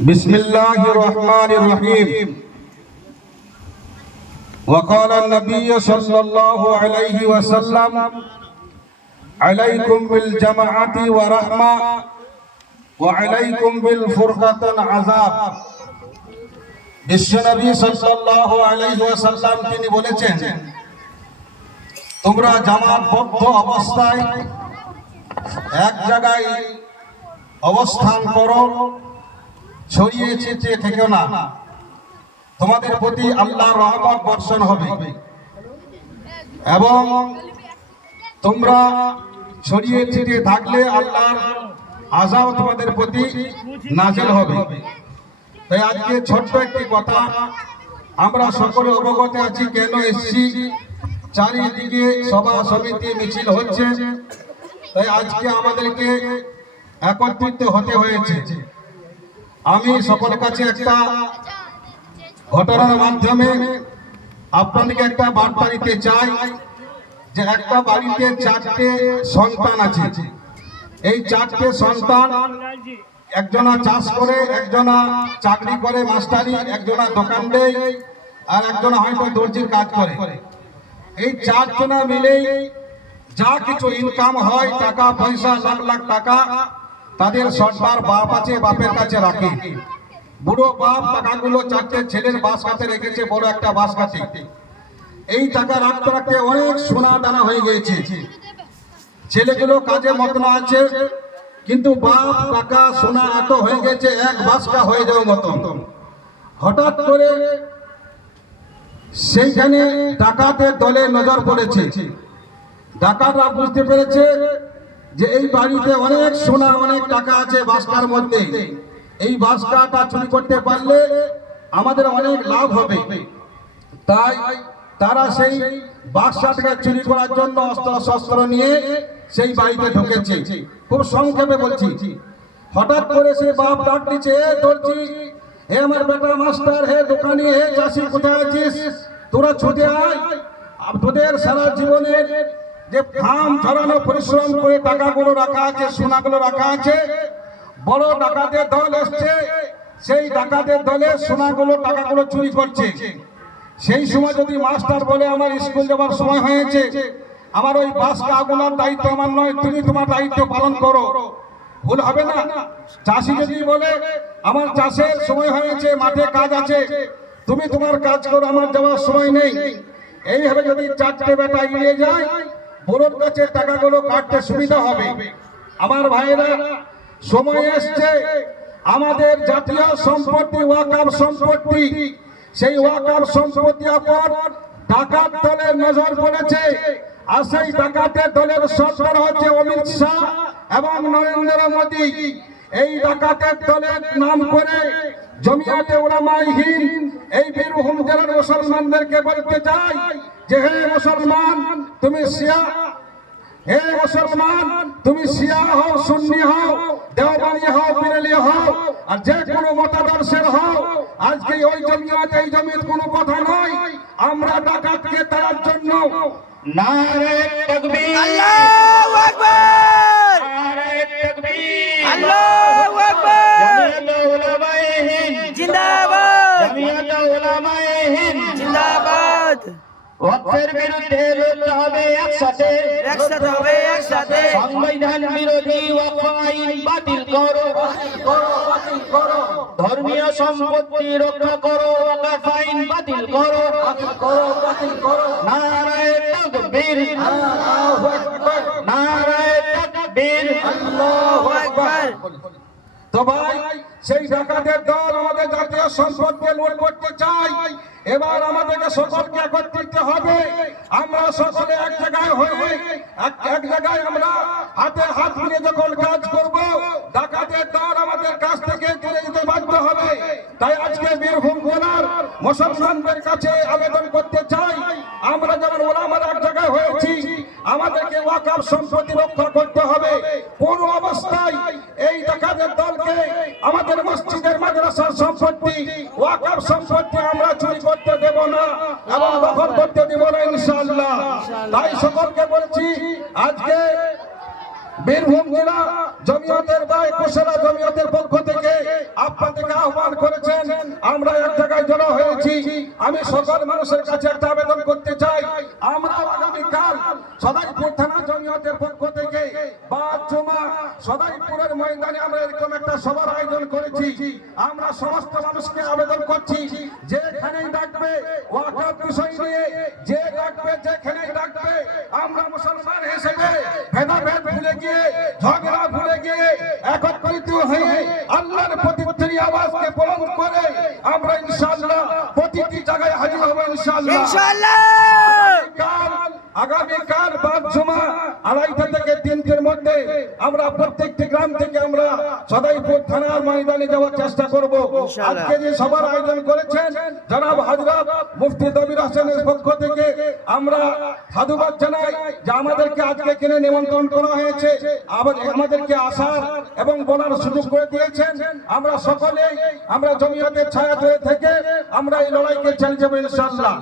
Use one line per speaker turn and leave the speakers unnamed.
بسم الله الرحمن الرحيم وقال النبي صلى الله عليه وسلم عليكم بالجماعة ورحمة وعليكم بالفرقة عذاب বিশ্বনবী সাল্লাল্লাহু আলাইহি ওয়াসাল্লাম তিনি বলেছেন তোমরা জামাতবদ্ধ অবস্থায় এক জায়গায় অবস্থান করো ছড়িয়ে ছিটিয়ে থেকো না। তোমাদের প্রতি আল্লাহর রহমত বর্ষণ হবে। এবং তোমরা ছড়িয়ে ছিটিয়ে থাকলে আল্লাহর আজাও তোমাদের প্রতি নাজেল হবে। তাই আজকে ছোট্ট একটি কথা। আমরা সকলে অবগত আছি কেন এসছি? চারিদিকে সভা সমিতি মিছিল হচ্ছে। তাই আজকে আমাদেরকে একত্রিত হতে হয়েছে। আমি সকলের কাছে একটা ঘটনার মাধ্যমে আপনাদেরকে একটা বার্তা দিতে চাই যে একটা বাড়িতে চারটে সন্তান আছে। এই চারটে সন্তান একজনা চাষ করে, একজনা চাকরি করে, মাস্টারি, একজনা দোকান দেয় আর একজনা হয়তো দর্জির কাজ করে। এই চারজনা মিলেই যা কিছু ইনকাম হয়, টাকা, পয়সা, লাখ লাখ টাকা তাদের সর্দার বাপ আছে, বাপের কাছে রাখে। বুড়ো বাপ টাকাগুলো চারটে ছেলের বাস কাছে রেখেছে, বড় একটা বাস কাছে এই টাকা রাখতে রাখতে অনেক সোনা দানা হয়ে গিয়েছে। ছেলেগুলো কাজে মগ্ন আছে, কিন্তু বাপ টাকা, সোনা এত হয়ে গেছে এক বাসকা হয়ে যাওয়ার মতন। হঠাৎ করে সেইখানে ডাকাতের দলে নজর পড়েছে। ডাকাতরা বুঝতে পেরেছে যে এই বাড়িতে অনেক সোনা, অনেক টাকা আছে বাসকার মধ্যে। এই বাসকাটা চুরি করতে পারলে আমাদের অনেক লাভ হবে। তাই তারা সেই বাক্সাটাকে চুরি করার জন্য অস্ত্র শস্ত্র নিয়ে সেই বাড়িতে ঢুকেছে। খুব সংক্ষেপে বলছি। হঠাৎ করে সে বাপ ডাক দিচ্ছে দর্জি হে আমার বেটা মাস্টার, হে দোকানি, হে চাষি, কোথায় আছিস? তোরা ছুটে আয়। তোদের সারা জীবনের যে ফার্ম ঝরানো পরিশ্রম করে টাকাগুলো রাখা আছে, সোনাগুলো রাখা আছে, বড় ডাকাতের দল এসছে, সেই ডাকাতের দলে সোনাগুলো, টাকাগুলো চুরি করছে। সেই সময় যদি মাস্টার বলে, আমার স্কুল যাবার সময় হয়েছে, আমার ওই বাস কাগুলার দায়িত্ব আমার নয়, তুমি তোমার দায়িত্ব পালন করো। ভুল হবে না। চাষি যদি বলে, আমার চাষের সময় হয়েছে, মাঠে কাজ আছে, তুমি তোমার কাজ করো, আমার যাওয়ার সময় নেই। এইভাবে যদি চারটে বেটা এগিয়ে যায় বড়োর কাছে টাকাগুলো কাটতে সুবিধা হবে। আমার ভাইয়েরা, সময় এসছে। আমাদের জাতীয় সম্পত্তি ওয়াকার সম্পত্তি, সেই ওয়াকার সম্পত্তি আপন ডাকাত দলের নজর পড়েছে। আর সেই ডাকাতের দলের সরকার হচ্ছে অমিত শাহ এবং নরেন্দ্র মোদী। এই ডাকাতের দলের নাম করে জমিয়াতে ওলামাইহীন এই বীরভূম জেলার মুসলমানদেরকে বলতে চাই যে হে মুসলমান, তুমি শিয়া। হে মুসলমান, তুমি শিয়া হও, সুন্নি হও, দেওবানি হও বিরেলি হও, আর যে কোনো মতাদর্শের হও। আজকে ওই জমিয়াত, এই জমির কোনো কথা নয়। আমরা ডাকাতকে তার জন্য
নারে তকবীর
আল্লাহু আকবার!
ওয়াকফের বিরুদ্ধে লড়তে হবে একসাথে।
একসাথে হবে একসাথে।
সংবিধান বিরোধী ওয়াকফ আইন বাতিল করো। বাতিল করো ধর্মীয় সম্পত্তি রক্ষা করো ওয়াকফ আইন বাতিল করো। করো বাতিল করো নারায়ে তাকবীর। আল্লাহু আকবার নারায়ে তাকবীর।
আল্লাহু আকবার।
তো ভাই সেই ডাকাতের দল আমাদের জাতীয় সম্পদকে লুট করতে চাই এবার আমাদেরকে সকলকে একত্রিত হবে। আমরা সকলে এক জায়গায় হয়ে, এক জায়গায় আমরা হাতে হাত মিলে যখন কাজ করব, ডাকাতের দ্বার আমাদের কাছ থেকে তুলে যেতে বাধ্য হবে। তাই আজকে বীরভূম জেলার মুসলমানদের কাছে আবেদন করতে চাই। আমরা যেমন ওলামার এক জায়গায় হয়েছি আমাদেরকে ওয়াকাব সম্পত্তি রক্ষা করতে হবে। কোন অবস্থায় এই ডাকাতের দলকে আমাদের মসজিদের মাদ্রাসার সম্পত্তি, ওয়াকাব সম্পত্তি আমরা চুরি করতে দেব না এবং দখল করতে দেব না ইনশাআল্লাহ। তাই সকলকে বলছি, আজকে বীরভূম জেলা জমিয়তের গায়ে কোশলা জমিয়তের পক্ষ থেকে আপনাদেরকে আহ্বান করেছেন, আমরা এক জায়গায় জড়ো হয়েছি। আমি সকল মানুষের কাছে একটা আবেদন করতে চাই, আমরা সদাইপুর থানা জমিয়তের পক্ষ থেকে বাদ জমা সদাইপুরের ময়দানে আমরা এরকম একটা সভার আয়োজন করেছি। আমরা সমস্ত মানুষকে আবেদন করছি, যেখানেই ডাকবে ওয়াকফ বিষয় নিয়ে যে ডাকবে, যেখানেই ডাকবে, আমরা মুসলমান হিসেবে ভেদাভেদ ভুলে গিয়ে, ঝগড়া ভুলে গিয়ে একত্রিত হয়ে আল্লাহর প্রতিত্বরী আওয়াজকে বলন্দ করে আমরা ইনশাআল্লাহ প্রতিটি জায়গায় হাজির হব ইনশাআল্লাহ! আগামীকাল বাদ জমা আড়াইটা থেকে তিনটের মধ্যে আমরা প্রত্যেকটি গ্রাম থেকে আমরা সদাইপুর থানার ময়দানে যাওয়ার চেষ্টা করব। আজকে যে সবার আয়োজন করেছেন জনাব হাজরত মুফতি দবির হোসেনের পক্ষ থেকে আমরা সাধুবাদ জানাই যে আমাদেরকে আজকে কিনে নিমন্ত্রণ করা হয়েছে। আবার আমাদেরকে আসার এবং বলার সুযোগ করে দিয়েছেন। আমরা সকলেই আমরা জমিয়তের ছায়া ধরে থেকে আমরা এই লড়াইকে চালিয়ে যাব ইনশাআল্লাহ।